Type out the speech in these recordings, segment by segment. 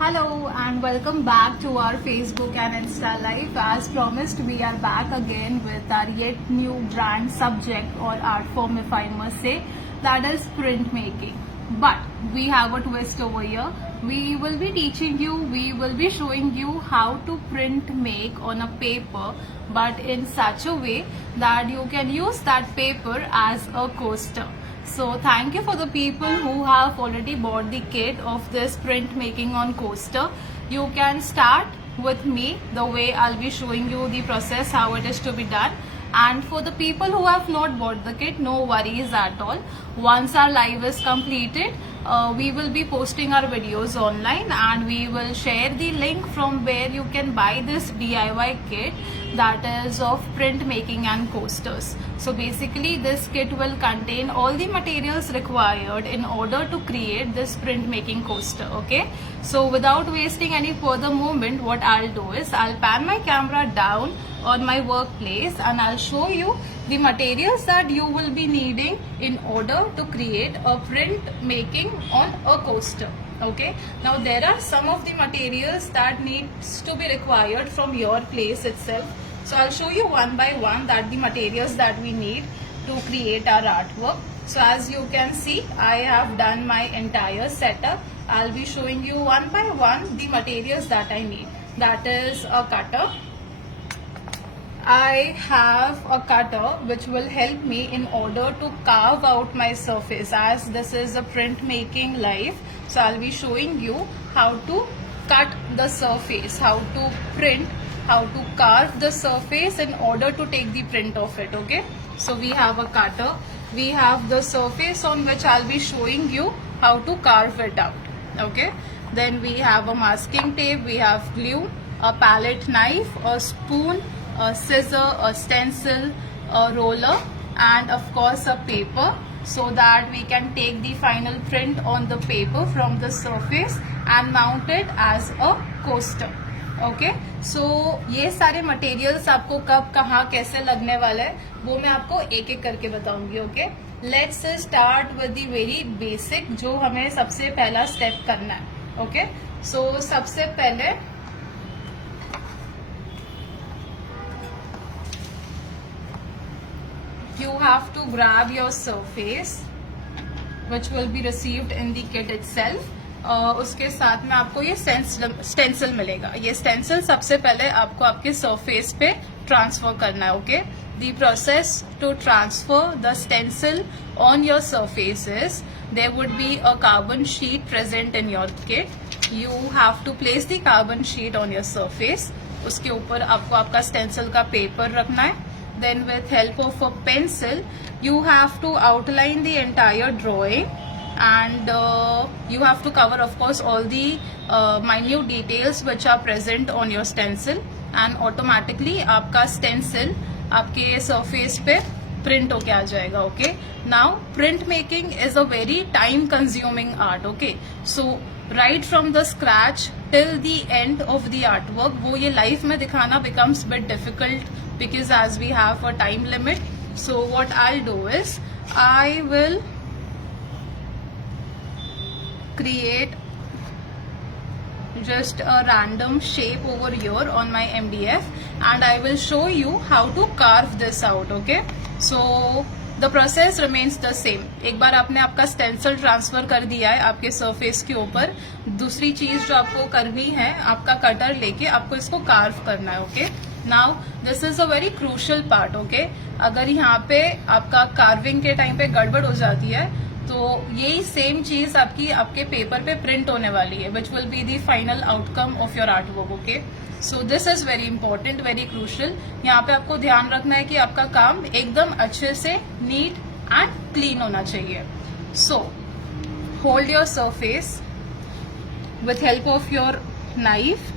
Hello and welcome back to our Facebook and Insta Live. As promised, we are back again with our yet new brand subject or art form, if I must say, that is printmaking. But we have a twist over here. We will be teaching you, we will be showing you how to print make on a paper, but in such a way that you can use that paper as a coaster. So thank you for the people who have already bought the kit of this printmaking on coaster. You can start with me the way I'll be showing you the process how it is to be done. And for the people who have not bought the kit, no worries at all. Once our live is completed, we will be posting our videos online and we will share the link from where you can buy this DIY kit that is of printmaking and coasters. So basically this kit will contain all the materials required in order to create this printmaking coaster. Okay, so without wasting any further moment, what I'll do is I'll pan my camera down on my workplace and I'll show you the materials that you will be needing in order to create a print making on a coaster. Okay, now there are some of the materials that needs to be required from your place itself. So I'll show you one by one that the materials that we need to create our artwork. So as you can see, I have done my entire setup. I'll be showing you one by one the materials that I need. That is a cutter. I have a cutter which will help me in order to carve out my surface, as this is a printmaking live. So I'll be showing you how to cut the surface, how to print, how to carve the surface in order to take the print of it. Okay, so we have a cutter, we have the surface on which I'll be showing you how to carve it out. Okay, then we have a masking tape, we have glue, a palette knife, a spoon, a scissor, a stencil, a roller, and of course a paper, so that we can take the final print on the paper from the surface and mount it as a coaster. Okay, so ये सारे materials आपको कब कहाँ कैसे लगने वाले हैं वो मैं आपको एक एक करके बताऊंगी. Okay, let's start with the very basic, जो हमें सबसे पहला स्टेप करना है. ओके, सो सबसे पहले you have to grab your surface which will be received in the kit itself. उसके साथ में आपको ये स्टेंसिल मिलेगा. ये स्टेंसिल सबसे पहले आपको आपके सरफेस पे ट्रांसफर करना है. Okay, the process to transfer the stencil on your surface is there would be a carbon sheet present in your kit. You have to place the carbon sheet on your surface. उसके ऊपर आपको आपका stencil का paper रखना है. Then with help of a pencil, you have to outline the entire drawing and you have to cover of course all the minute details which are present on your stencil, and automatically आपका stencil आपके surface पे print होके आ जाएगा. Okay, now print making is a very time consuming art. Okay, so right from the scratch till the end of the artwork, वो ये live में दिखाना becomes bit difficult because as we have a time limit. So what I'll do is I will create just a random shape over here on my MDF and I will show you how to carve this out. Okay, so the process remains the same. एक बार आपने आपका stencil transfer कर दिया है आपके surface के ऊपर, दूसरी चीज जो आपको करनी है, आपका कटर लेके आपको इसको कार्व करना है. Okay, now this is a very crucial part. Okay, अगर यहाँ पे आपका कार्विंग के टाइम पे गड़बड़ हो जाती है तो यही सेम चीज आपके पेपर पे प्रिंट होने वाली है, which will be the final outcome of your art work. Okay, so this is very important, very crucial. यहाँ पे आपको ध्यान रखना है कि आपका काम एकदम अच्छे से नीट एंड क्लीन होना चाहिए. So hold your surface with help of your knife.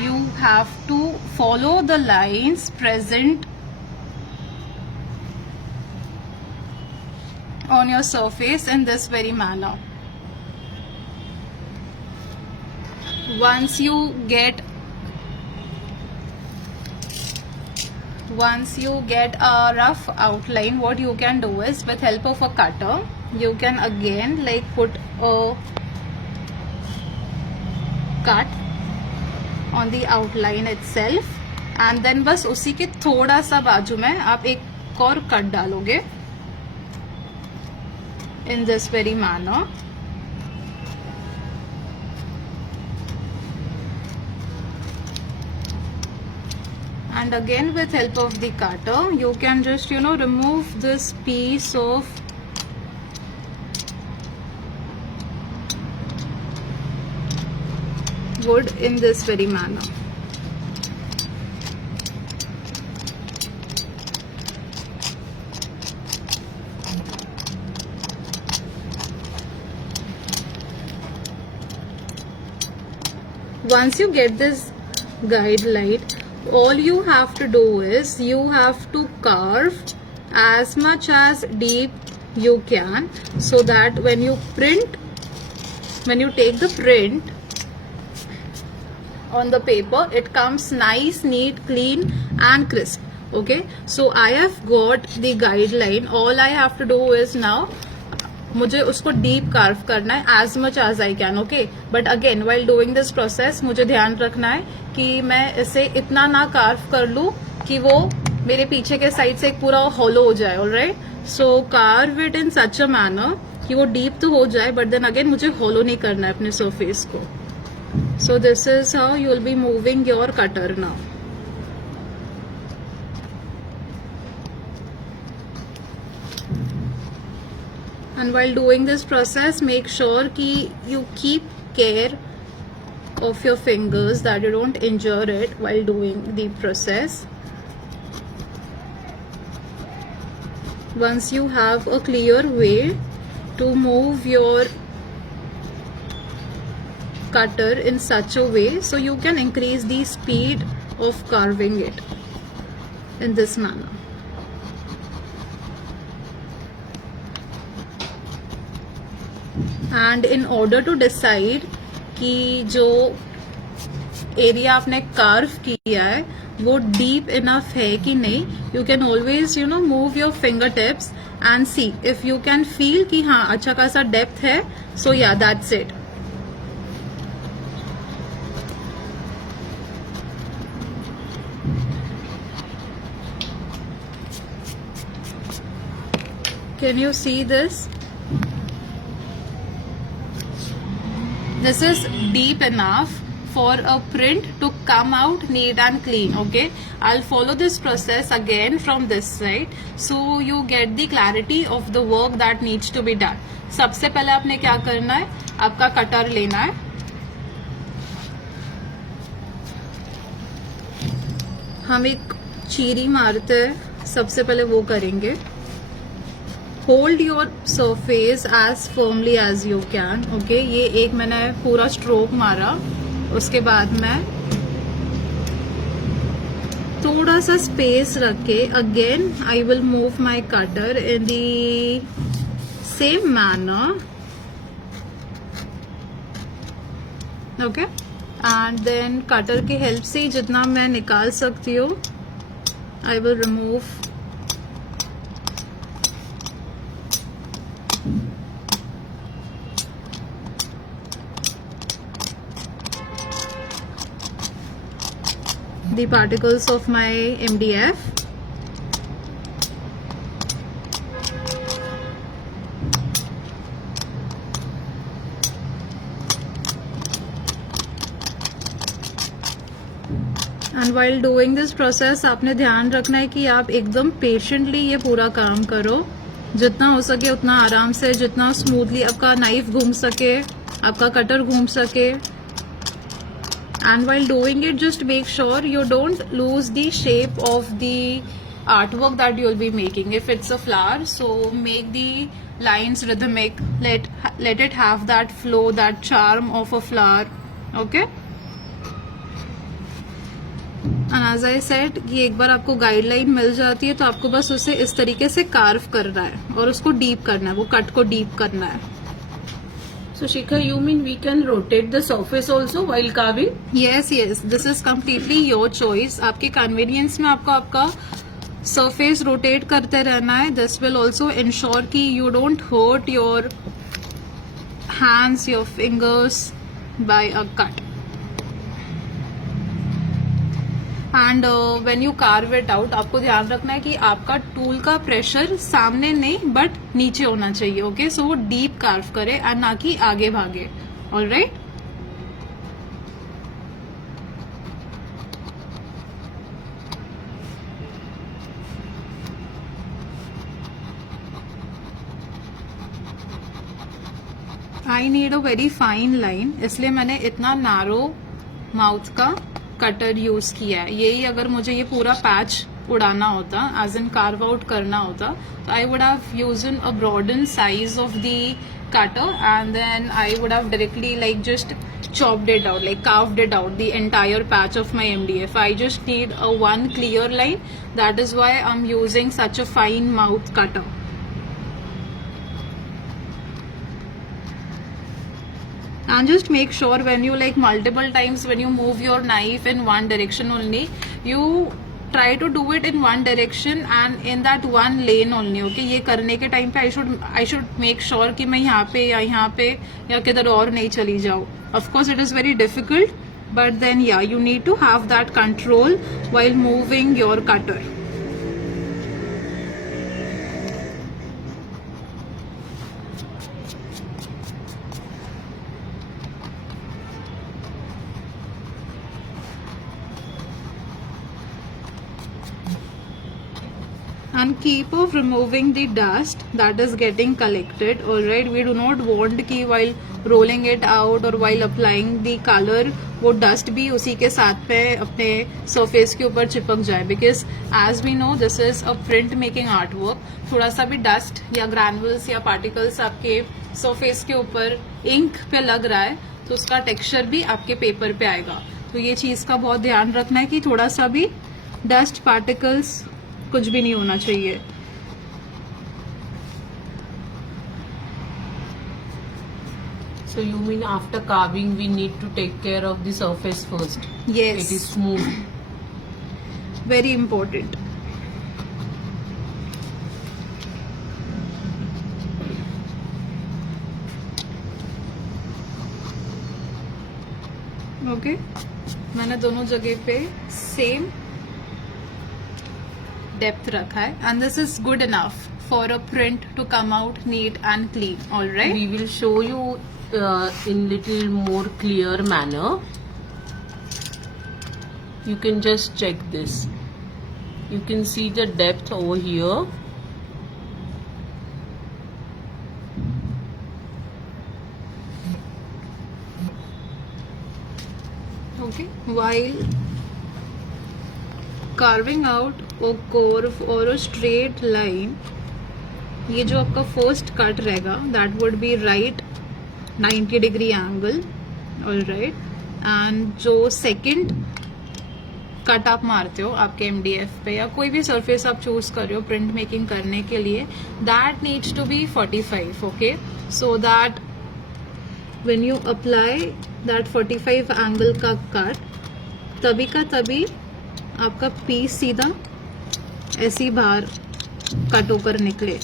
You have to follow the lines present on your surface in this very manner. Once you get a rough outline, what you can do is with help of a cutter you can again like put a cut on the outline itself and then बस उसी के थोड़ा सा बाजू में आप एक और कट डालोगे in this very manner. And again with help of the cutter you can just remove this piece of wood in this very manner. Once you get this guideline, all you have to do is you have to carve as much as deep you can, so that when you take the print on the paper, it comes nice, neat, clean and crisp. Okay, so I have got the guideline. All I have to do is now मुझे उसको deep carve करना है as much as I can. Okay, but again while doing this process मुझे ध्यान रखना है कि मैं इसे इतना ना कार्व कर लूं कि वो मेरे पीछे के साइड से एक पूरा हॉलो हो जाए. Alright, so curve it in such a manner कि वो डीप तो हो जाए बट देन अगेन मुझे हॉलो नहीं करना है अपने सरफेस को. So this is how you will be moving your cutter now. And while doing this process, make sure कि you keep care of your fingers, that you don't injure it while doing the process. Once you have a clear way to move your cutter in such a way, so you can increase the speed of carving it in this manner. And in order to decide कि जो area आपने curve किया है वो deep enough है कि नहीं, you can always move your finger tips and see if you can feel कि हाँ अच्छा खासा डेप्थ है. सो या that's it. Can you see this? This is deep enough for a print to come out neat and clean. Okay, I'll follow this process again from this side so you get the clarity of the work that needs to be done. सबसे पहले आपने क्या करना है, आपका cutter लेना है. हम एक चीरी मारते हैं, सबसे पहले वो करेंगे. Hold your surface as firmly as you can. Okay, ये एक मैंने पूरा स्ट्रोक मारा, उसके बाद मैं थोड़ा सा स्पेस रख के again I will move my cutter in the same manner. Okay, and then cutter की हेल्प से जितना मैं निकाल सकती हूँ I will remove the particles of my MDF. And while doing this process आपने ध्यान रखना है कि आप एकदम पेशेंटली ये पूरा काम करो, जितना हो सके उतना आराम से, जितना स्मूथली आपका नाइफ घूम सके, आपका कटर घूम सके. And while doing it, just make sure you don't lose the shape of the artwork that you'll be making. If it's a flower, so make the lines rhythmic, let it have that flow, that charm of a flower. Okay, and as I said कि एक बार आपको guideline मिल जाती है तो आपको बस उसे इस तरीके से कार्व करना है और उसको डीप करना है, वो कट को डीप करना है. So Shikha, you mean we can rotate the surface also while carving? Yes, this is completely your choice. आपके convenience में आपको आपका surface rotate करते रहना है. This will also ensure कि you don't hurt your hands, your fingers by a cut. And when you curve it out, आपको ध्यान रखना है कि आपका टूल का प्रेशर सामने नहीं बट नीचे होना चाहिए. ओके, सो वो डीप कार्व करे एंड ना कि आगे भागे. Alright. I need a very fine line, इसलिए मैंने इतना नैरो माउथ का कटर यूज किया है. यही अगर मुझे ये पूरा पैच उड़ाना होता, एज इन कार्व आउट करना होता, तो I would have used a broaden size of the cutter and then I would have directly like just chopped it out, like carved it out, the entire patch of my MDF. I just need a one clear line. That is why I'm using such a fine mouth cutter. And just make sure when you like multiple times when you move your knife in one direction only, you try to do it in one direction and in that one lane only. Okay, ये करने के time पे I should make sure कि मैं यहाँ पे या किधर और नहीं चली जाऊँ. Of course it is very difficult, but then yeah, you need to have that control while moving your cutter. And keep off removing the dust that is getting collected. Alright, we do not want कि while rolling it out or while applying the color वो dust भी उसी के साथ पे अपने surface के ऊपर चिपक जाए, because as we know this is a print making artwork. थोड़ा सा भी dust या granules या particles आपके surface के ऊपर ink पे लग रहा है तो उसका texture भी आपके paper पे आएगा. तो ये चीज़ का बहुत ध्यान रखना है कि थोड़ा सा भी dust particles कुछ भी नहीं होना चाहिए. So you mean after carving we need to take care of the surface first? Yes. It is smooth. Very important. Okay. मैंने दोनों जगह पे सेम डेप्थ रखा है and this is good enough for a print to come out neat and clean. All right. We will show you in little more clear manner. You can just check this. You can see the depth over here. Okay. While carving out a curve or a straight line, ये जो आपका first cut रहेगा that would be right 90 degree angle. All right. and जो second cut आप मारते हो आपके MDF पे या कोई भी सरफेस आप चूज कर रहे हो प्रिंट मेकिंग करने के लिए, that needs to be 45. Okay, so that when you apply that 45 angle का कट, तभी का तभी आपका पीस सीधा ऐसी बाहर कट होकर निकले.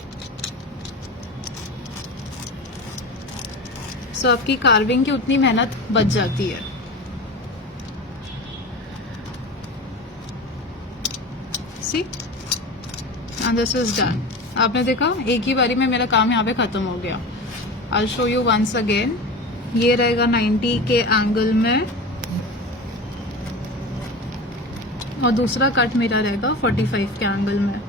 सो आपकी कार्विंग की उतनी मेहनत बच जाती है. सी एंड दिस इज डन. आपने देखा एक ही बारी में मेरा काम यहाँ पे खत्म हो गया. I show you once again. ये रहेगा 90 के एंगल में और दूसरा कट मेरा रहेगा 45 के एंगल में.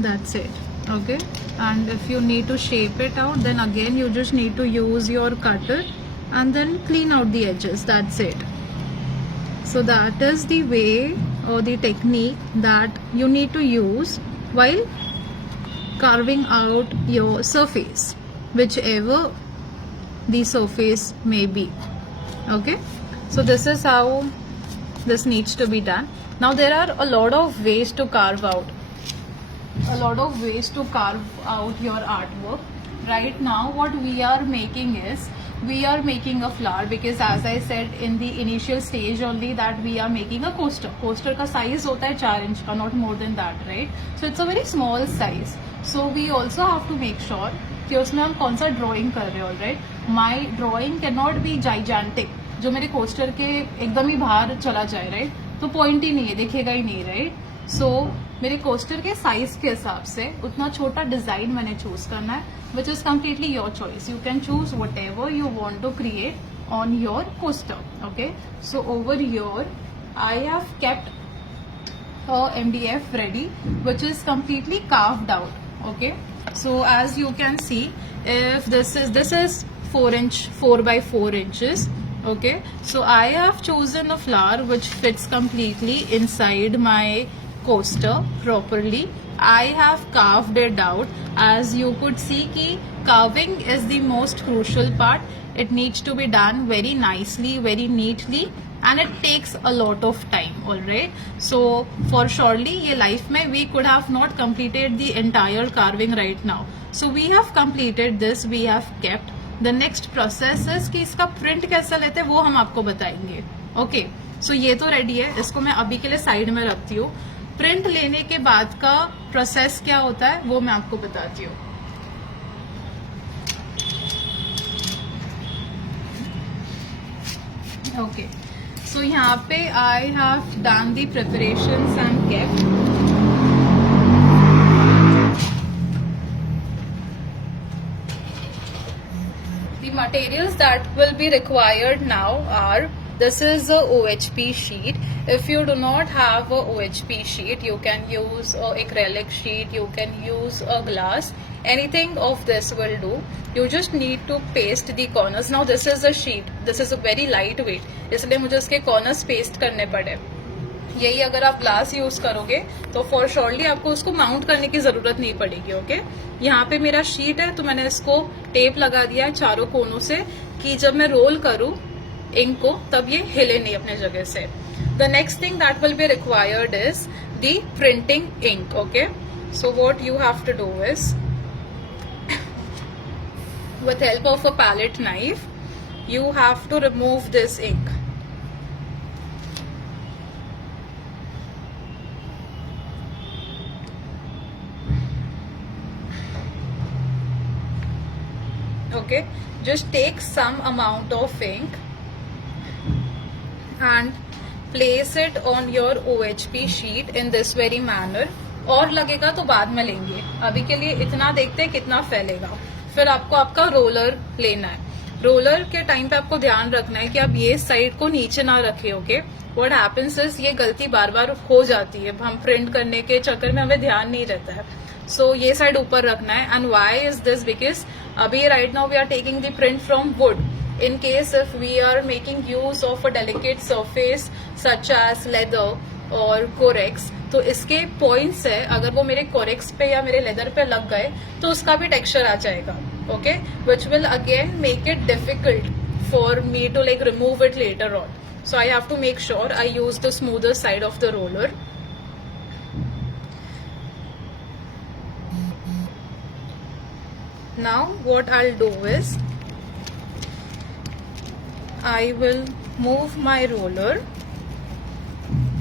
That's it. Okay, and if you need to shape it out, then again you just need to use your cutter and then clean out the edges. That's it. So that is the way or the technique that you need to use while carving out your surface, whichever the surface may be. Okay, so this is how this needs to be done. Now there are a lot of ways to carve out. your artwork. Right now what we are making is we are making a flower because as I said in the initial stage only that we are making a coaster. Coaster का size होता है 4 inch का, not more than that, right? So it's a very small size. So we also have to make sure कि उसमें हम कौन सा drawing कर रहे हैं, alright? My drawing cannot be gigantic, जो मेरे coaster के एकदम ही बाहर चला जाए, right? तो point ही नहीं है, दिखेगा ही नहीं, right? So मेरे कोस्टर के साइज के हिसाब से उतना छोटा डिजाइन मैंने चूज करना है, which is completely your choice. You can choose whatever you want to create on your coaster. Okay, so over your I have kept MDF ready, which is completely carved out. Okay, so as you can see, if this is 4 by 4 inches. Okay, so I have chosen a flower which fits completely inside my coaster properly. I have carved it out. As you could see ki carving is the most crucial part. It needs to be done very nicely, very neatly, and it takes a lot of time. Alright, so for surely ye life mein we could have not completed the entire carving right now. So we have completed this, we have kept. The next process is कि इसका print कैसा लेते हैं वो हम आपको बताएंगे. Okay, so ये तो रेडी है, इसको मैं अभी के लिए साइड में रखती हूँ. प्रिंट लेने के बाद का प्रोसेस क्या होता है वो मैं आपको बताती हूँ. ओके, सो यहाँ पे I have done the preparations and kept. The materials that will be required now are, this is a OHP sheet. If you do not have a OHP sheet, you can use a acrylic sheet, you can use a glass, anything of this will do. You just need to paste the corners. Now this is a sheet, this is a very lightweight, इसलिए मुझे इसके corners paste करने पड़े. यही अगर आप glass use करोगे तो फॉर श्योरली आपको उसको माउंट करने की जरूरत नहीं पड़ेगी. ओके, यहाँ पे मेरा शीट है तो मैंने इसको टेप लगा दिया है चारों कोनों से कि जब मैं रोल करूं इंक को तब ये हिले नहीं अपने जगह से. The next thing that will be required is the printing ink. Okay, so what you have to do is with help of a palette knife you have to remove this ink. Okay, just take some amount of ink and place it on your OHP sheet in this very manner. और लगेगा तो बाद में लेंगे, अभी के लिए इतना देखते हैं कितना फैलेगा. फिर आपको आपका रोलर लेना है. रोलर के टाइम पे आपको ध्यान रखना है कि आप ये साइड को नीचे ना रखें. ओके, व्हाट हैपेंस इज ये गलती बार बार हो जाती है, हम प्रिंट करने के चक्कर में हमें ध्यान नहीं रहता है. सो ये साइड ऊपर रखना है. And why is this, because अभी right now we are taking the print from wood. In case if we are making use of a delicate surface such as leather or corex, तो इसके points है अगर वो मेरे कोरेक्स पे या मेरे लेदर पे लग गए तो उसका भी टेक्सचर आ जाएगा. Okay, which will again make it difficult for me to like remove it later on. So I have to make sure I use the smoother side of the roller. Now what I'll do is I will move my roller.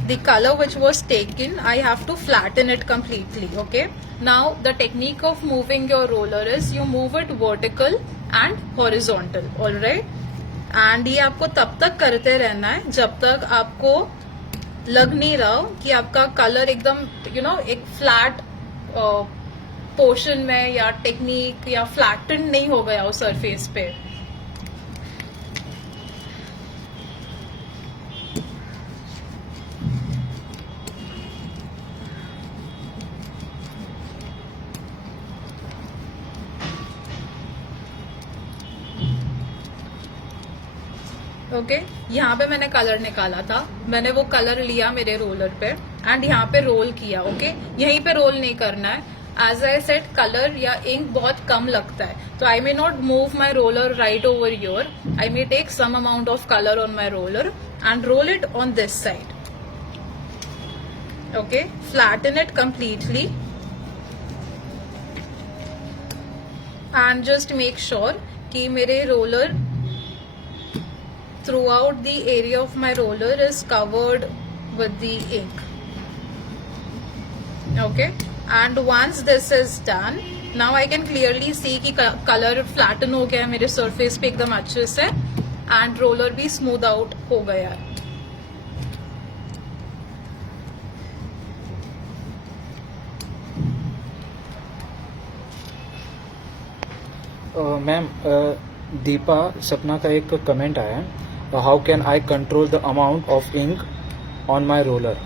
The color which was taken, I have to flatten it completely. Okay, now the technique of moving your roller is you move it vertical and horizontal. All right, and ये आपको तब तक करते रहना है जब तक आपको लग नहीं रहा कि आपका कलर एकदम एक फ्लैट पोर्शन में या टेक्निक या फ्लैटन नहीं हो गया उस सरफेस पे. ओके, यहाँ पे मैंने कलर निकाला था, मैंने वो कलर लिया मेरे रोलर पे एंड यहाँ पे रोल किया. ओके, यहीं पे रोल नहीं करना है. एज आई सेड कलर या इंक बहुत कम लगता है तो I may not move my roller right over your. I may take some amount of colour on my roller and roll it on this side. Okay, flatten it completely and just make sure कि मेरे roller throughout the area of my roller is covered with the ink. Okay, and once this is done, now I can clearly see कि color flatten हो गया है मेरे surface पे एकदम अच्छे से, and roller भी smooth out हो गया है. मैम दीपा सपना का एक कमेंट आया है, how can I control the amount of ink on my roller.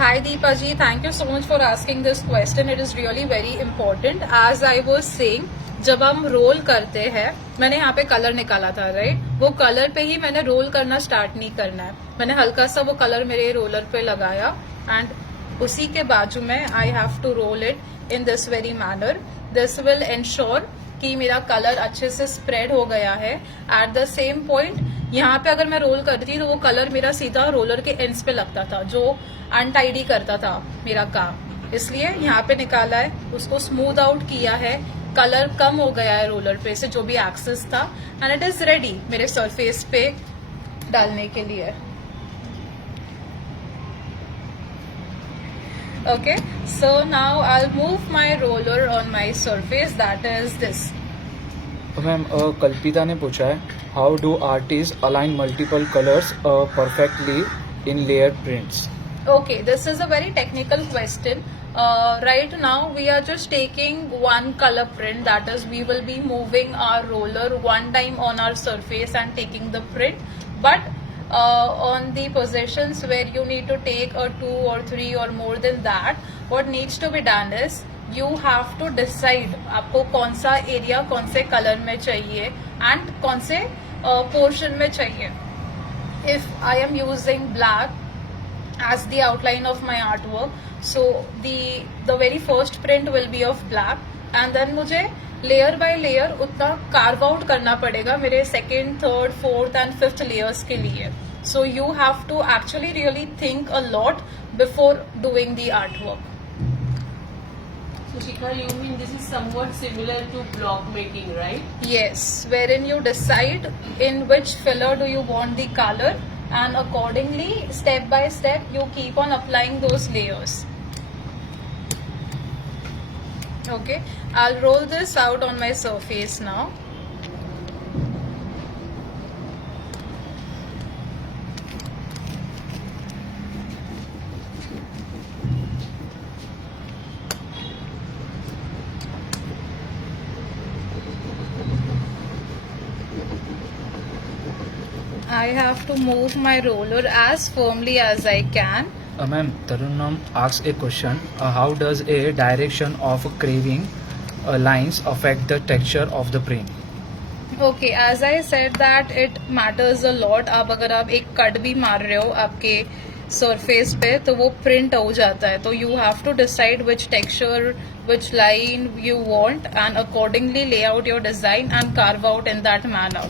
Hi Deepa ji, thank you so much for asking this question. It is really very important. As I was saying, जब हम role करते हैं, मैंने यहाँ पे colour निकाला था right, वो कलर पे ही मैंने रोल करना स्टार्ट नहीं करना है. मैंने हल्का सा वो कलर मेरे रोलर पे लगाया एंड उसी के बाजू में I have to roll it in this very manner. This will ensure कि मेरा कलर अच्छे से स्प्रेड हो गया है. एट द सेम पॉइंट यहाँ पे अगर मैं रोल करती तो वो कलर मेरा सीधा रोलर के एंड्स पे लगता था, जो अनटाइडी करता था मेरा काम. इसलिए यहाँ पे निकाला है, उसको स्मूथ आउट किया है, कलर कम हो गया है रोलर पे से जो भी एक्सेस था, एंड इट इज रेडी मेरे सरफेस पे डालने के लिए. Okay, so now I'll move my roller on my surface, that is this. Ma'am कल्पिता ने पूछा है, how do artist align multiple colours perfectly in layer prints. Okay, this is a very technical question. Right now we are just taking one color print, that is we will be moving our roller one time on our surface and taking the print. But on the positions where you need to take a 2 or 3 or more than that, what needs to be done is you have to decide आपको कौन सा area कौन से colour में चाहिए and कौन से portion में चाहिए. If I am using black as the outline of my artwork, so the very first print will be of black, and then मुझे लेयर बाय लेयर उतना कार्व आउट करना पड़ेगा मेरे second, third, fourth and fifth layers के लिए. So you have to actually really think a lot before doing the art work. So Shikha, you mean this is somewhat similar to block making, right? Yes, wherein you decide in which filler do you want the color, and accordingly step by step you keep on applying those layers. Okay, I'll roll this out on my surface now. I have to move my roller as firmly as I can. Ma'am, Tarunam asks a question, how does a direction of carving lines affect the texture of the print? Okay, as I said that it matters a lot. अब अगर आप एक cut भी मार रहे हो आपके surface पे तो वो प्रिंट हो जाता है. तो you have to decide which texture, which line you want, and accordingly lay out your design and carve out in that manner.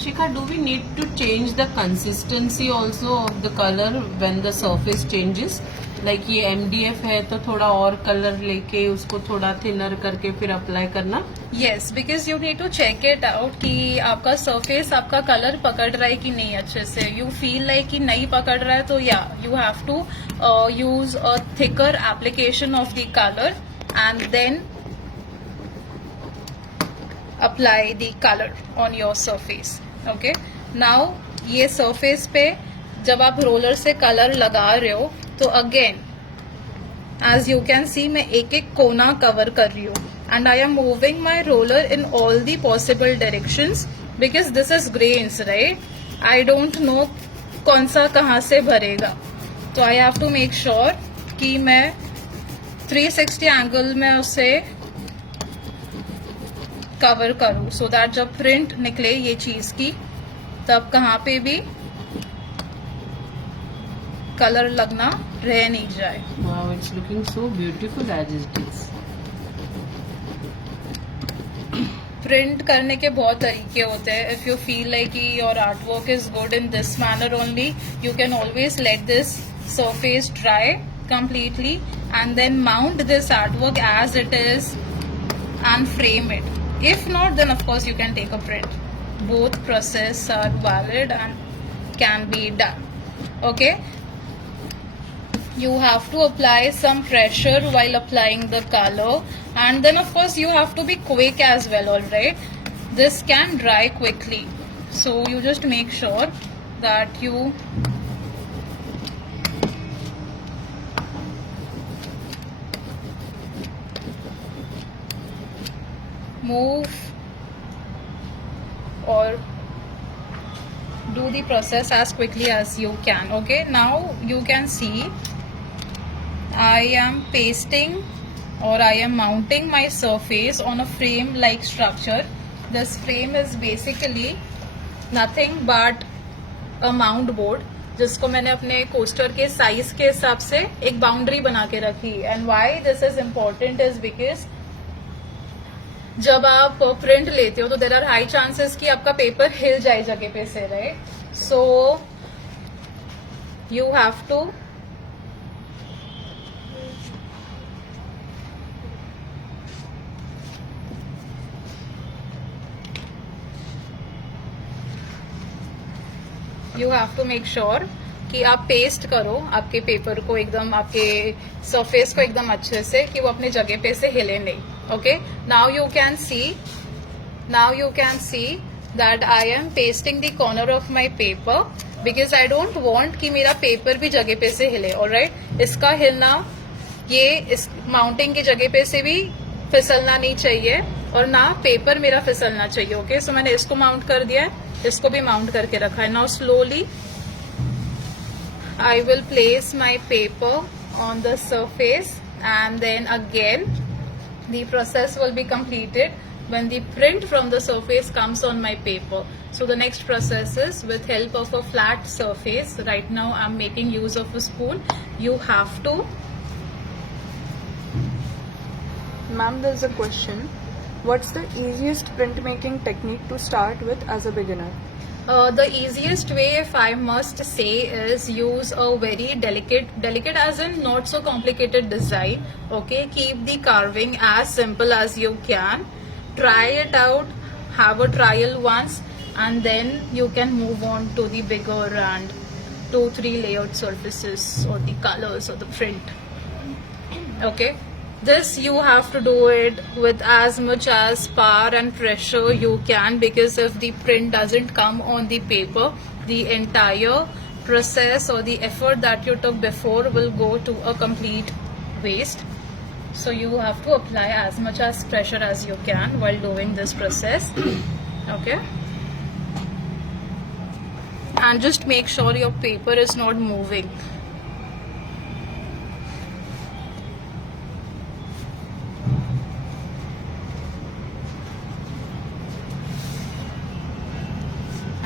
Shikha, do we need to change the consistency also of the color when the surface changes? Like ये MDF है तो थोड़ा और colour लेके उसको थोड़ा thinner करके फिर अप्लाई करना. Yes, because you need to check it out कि आपका surface आपका कलर पकड़ रहा है कि नहीं अच्छे से. You feel like कि नहीं पकड़ रहा है तो you have to use a thicker application of the color and then apply the color on your surface. Okay, now ये surface पे जब आप रोलर से कलर लगा रहे हो तो again as you can see मैं एक एक कोना कवर कर रही हूँ and I am moving my roller in all the possible directions because this is grains, right? I don't know कौन सा कहाँ से भरेगा, तो I have to make sure कि मैं 360 एंगल में उसे कवर करूँ so that जब प्रिंट निकले ये चीज की तब कहाँ पे भी कलर लगना रह नहीं जाए. Wow, it's looking so beautiful as it is. Print करने के बहुत तरीके होते हैं. If you feel like your art work is good in this manner only, you can always let this surface dry completely and then mount this artwork as it is and frame it. If not, then of course you can take a print. Both process are valid and can be done. Okay, you have to apply some pressure while applying the color, and then of course you have to be quick as well. All right, this can dry quickly, so you just make sure that you move or do the process as quickly as you can. Okay, now you can see I am pasting or I am mounting my surface on a frame like structure. This frame is basically nothing but a mount board, जिसको मैंने अपने coaster के size के हिसाब से एक boundary बना के रखी. And why this is important is because जब आप प्रिंट लेते हो तो देर आर हाई चांसेस कि आपका पेपर हिल जाए जगह पे से, right? So you have to make sure कि आप पेस्ट करो आपके पेपर को एकदम, आपके सरफेस को एकदम अच्छे से, कि वो अपने जगह पे से हिले नहीं. Okay, now you can see that I am pasting the corner of my paper because I don't want कि मेरा पेपर भी जगह पे से हिले. ऑलराइट, इसका हिलना, ये इस माउंटिंग की जगह पे से भी फिसलना नहीं चाहिए और ना पेपर मेरा फिसलना चाहिए. ओके, सो मैंने इसको माउंट कर दिया है, इसको भी माउंट करके रखा है. Now slowly I will place my paper on the surface, and then again the process will be completed when the print from the surface comes on my paper. So the next process is with help of a flat surface. Right now I'm making use of a spoon. You have to. Ma'am, there's a question. What's the easiest printmaking technique to start with as a beginner? The easiest way, if I must say, is use a very delicate as in not so complicated design. Okay, keep the carving as simple as you can. Try it out, have a trial once, and then you can move on to the bigger and 2-3 layered surfaces or the colors or the print. Okay, this you have to do it with as much as power and pressure you can, because if the print doesn't come on the paper, the entire process or the effort that you took before will go to a complete waste. So you have to apply as much as pressure as you can while doing this process. Okay, and just make sure your paper is not moving.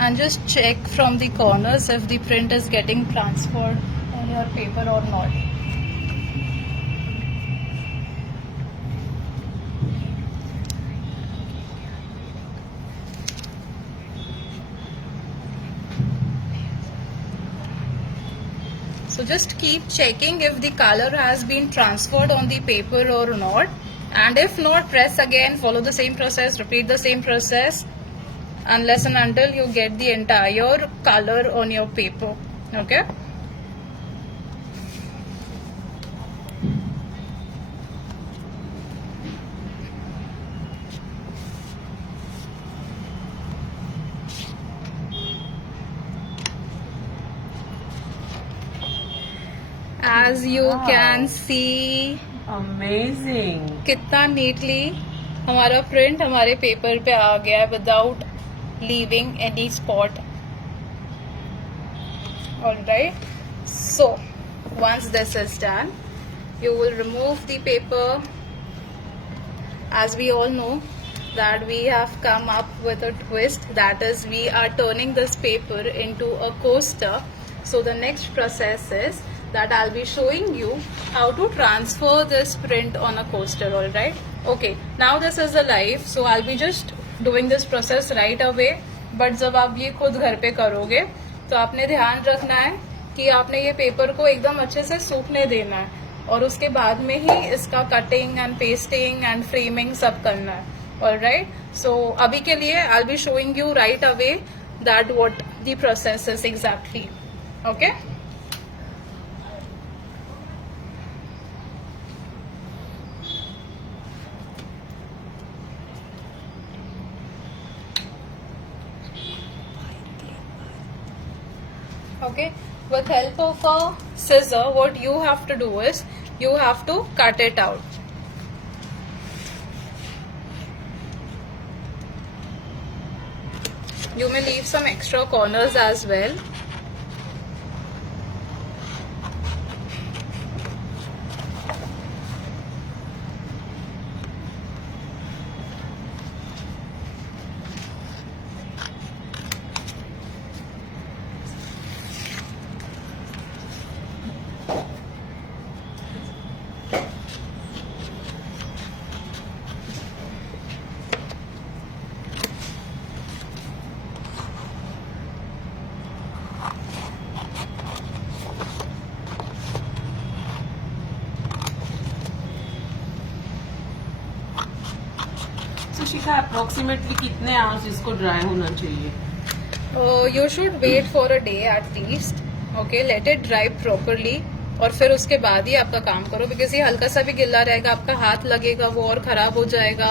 And just check from the corners if the print is getting transferred on your paper or not. So just keep checking if the color has been transferred on the paper or not, and if not, press again, follow the same process, repeat the same process unless and until you get the entire color on your paper. Okay, as you can see, amazing, कितना neatly हमारा print हमारे paper पे आ गया without leaving any spot. Alright, so once this is done, you will remove the paper. As we all know that we have come up with a twist, that is we are turning this paper into a coaster. So the next process is that I'll be showing you how to transfer this print on a coaster. Alright, okay, now this is a live, so I'll be just doing this process right away. But जब आप ये खुद घर पे करोगे तो आपने ध्यान रखना है कि आपने ये पेपर को एकदम अच्छे से सूखने देना है. और उसके बाद में ही इसका cutting and pasting and framing सब करना है. ऑलराइट, सो अभी के लिए I will be showing you right away that what the process is exactly. Okay, okay, with help of a scissor what you have to do is you have to cut it out. You may leave some extra corners as well. तो शिखा approximately कितने hours इसको dry होना चाहिए? You should wait for a day at least. Okay, let it dry properly. और फिर उसके बाद ही आपका काम करो, बिकॉज ये हल्का सा भी गिल्ला रहेगा, आपका हाथ लगेगा वो और खराब हो जाएगा.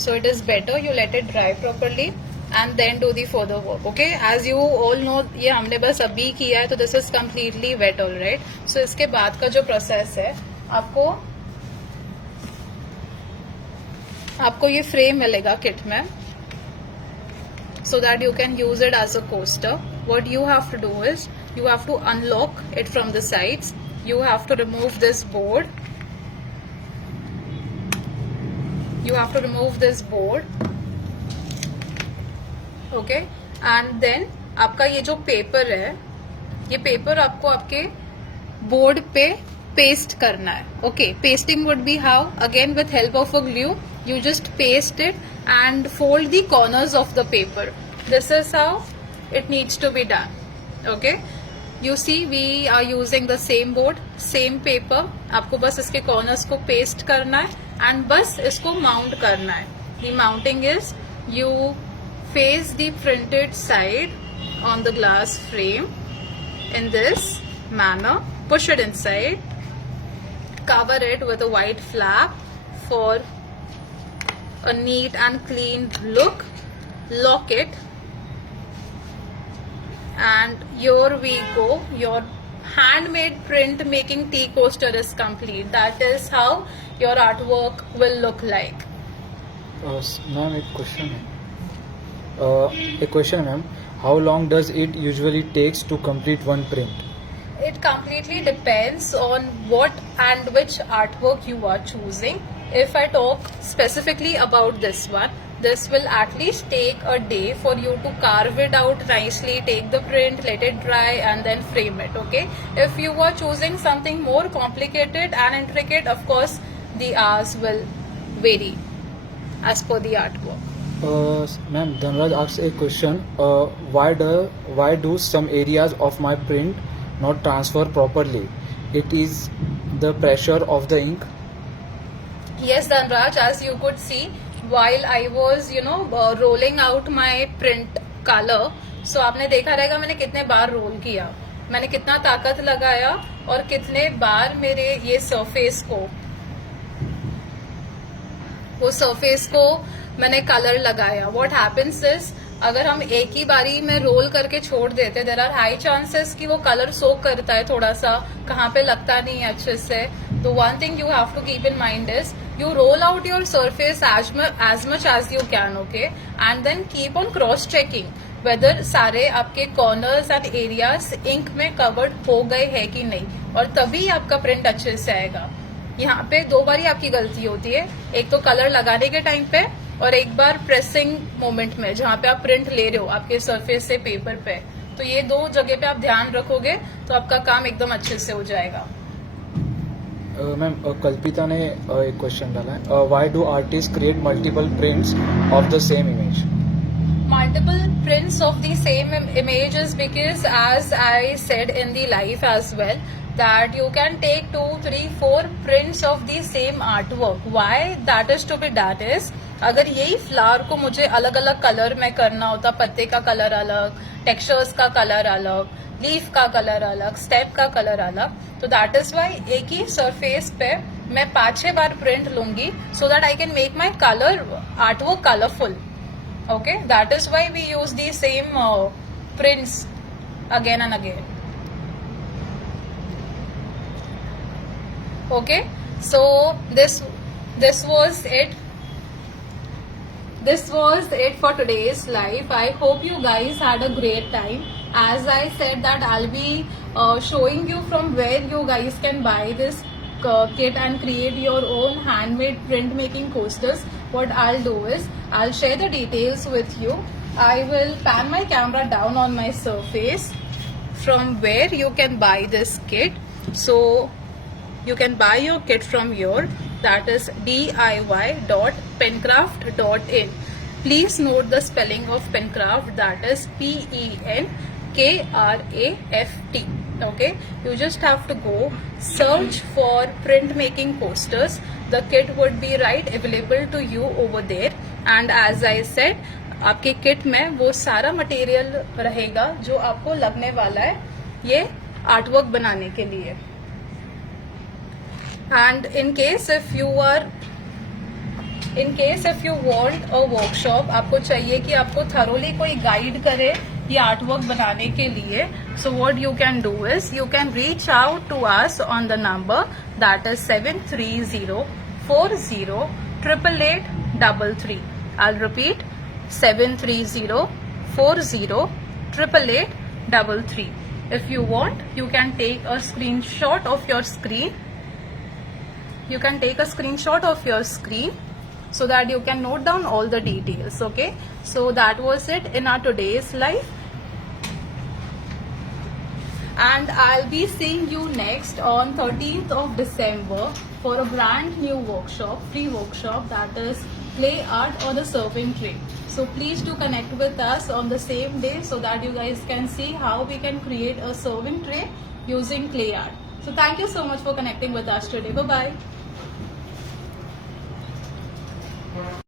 So it is better you let it dry properly and then do the further work. Okay, as you all know ये हमने बस अभी किया है तो this is completely wet. All right, so इसके बाद का जो प्रोसेस है आपको ये फ्रेम मिलेगा किट में, so that you can use it as a coaster. What you have to do is you have to unlock it from the sides. You have to remove this board. Okay, and then आपका ये जो paper है, ये paper आपको आपके board पे paste करना है. Okay, pasting would be how, again with help of a glue you just paste it and fold the corners of the paper. This is how it needs to be done. Okay, you see we are using the same board, same paper. आपको बस इसके corners को paste करना है and बस इसको mount करना है. The mounting is you face the printed side on the glass frame in this manner, push it inside, cover it with a white flap for a neat and clean look, lock it, and here we go. Your handmade print making tea coaster is complete. That is how your artwork will look like. Ma'am एक question है ma'am, how long does it usually takes to complete one print? It completely depends on what and which artwork you are choosing. If I talk specifically about this one, this will at least take a day for you to carve it out nicely, take the print, let it dry and then frame it. Okay, if you are choosing something more complicated and intricate, of course the hours will vary as per the artwork. Ma'am, Dhanraj asks a question. Why do some areas of my print not transfer properly? It is the pressure of the ink. Yes, Dhanraj, as you could see, while I was rolling out my print color, so आपने देखा रहेगा मैंने कितने बार role किया, मैंने कितना ताकत लगाया और कितने बार मेरे ये सरफेस को मैंने कलर लगाया. What happens is अगर हम एक ही बारी में रोल करके छोड़ देते, देर आर हाई चांसेस कि वो कलर सोक करता है थोड़ा सा, कहाँ पे लगता नहीं है अच्छे से. तो one thing you have to keep in mind is you roll out your surface as much as you can. Okay, and then keep on cross checking whether सारे आपके corners and areas ink में covered हो गए हैं कि नहीं, और तभी आपका print अच्छे से आएगा. यहाँ पे दो बारी आपकी गलती होती है, एक तो कलर लगाने के टाइम पे और एक बार प्रेसिंग मोमेंट में जहाँ पे आप प्रिंट ले रहे हो आपके सरफेस से पेपर पे. तो ये दो जगह पे आप ध्यान रखोगे तो आपका काम एकदम अच्छे से हो जाएगा. मैम कल्पिता ने एक क्वेश्चन डाला है, why do artist create multiple prints of the same image? Multiple prints of the same image is because, as I said in the live as well, that you can take 2, 3, 4 prints of the same artwork. Why that is to be done is, अगर यही flower को मुझे अलग अलग colour में करना होता, पत्ते का कलर अलग, टेक्सचर्स का कलर अलग, लीफ का कलर अलग, स्टेप का कलर अलग, तो दैट इज वाई एक ही सरफेस पे मैं 5-6 बार प्रिंट लूंगी, so that I can make my colour artwork colourful. Okay, that is why we use the same prints again and again. Okay, so this was it. This was it for today's live. I hope you guys had a great time. As I said that I'll be showing you from where you guys can buy this kit and create your own handmade printmaking coasters. What I'll do is I'll share the details with you. I will pan my camera down on my surface from where you can buy this kit. So you can buy your kit from here, that is diy.penkraft.in. Please note the spelling of Penkraft, that is PENKRAFT. Okay, you just have to go search for printmaking coasters. The kit would be right available to you over there. And as I said, आपके kit में वो सारा material रहेगा जो आपको लगने वाला है ये आर्टवर्क बनाने के लिए. And in case if you want a workshop, आपको चाहिए कि आपको thoroughly कोई गाइड करे ये आर्टवर्क बनाने के लिए, so what you can do is you can reach out to us on the number that is 73040888833. I'll repeat, 73040888833. If you want, you can take a screenshot of your screen. You can take a screenshot of your screen so that you can note down all the details. Okay, so that was it in our today's live, and I'll be seeing you next on 13th of December for a brand new workshop, free workshop, that is clay art or the serving tray. So please do connect with us on the same day so that you guys can see how we can create a serving tray using clay art. So thank you so much for connecting with us today. Bye bye.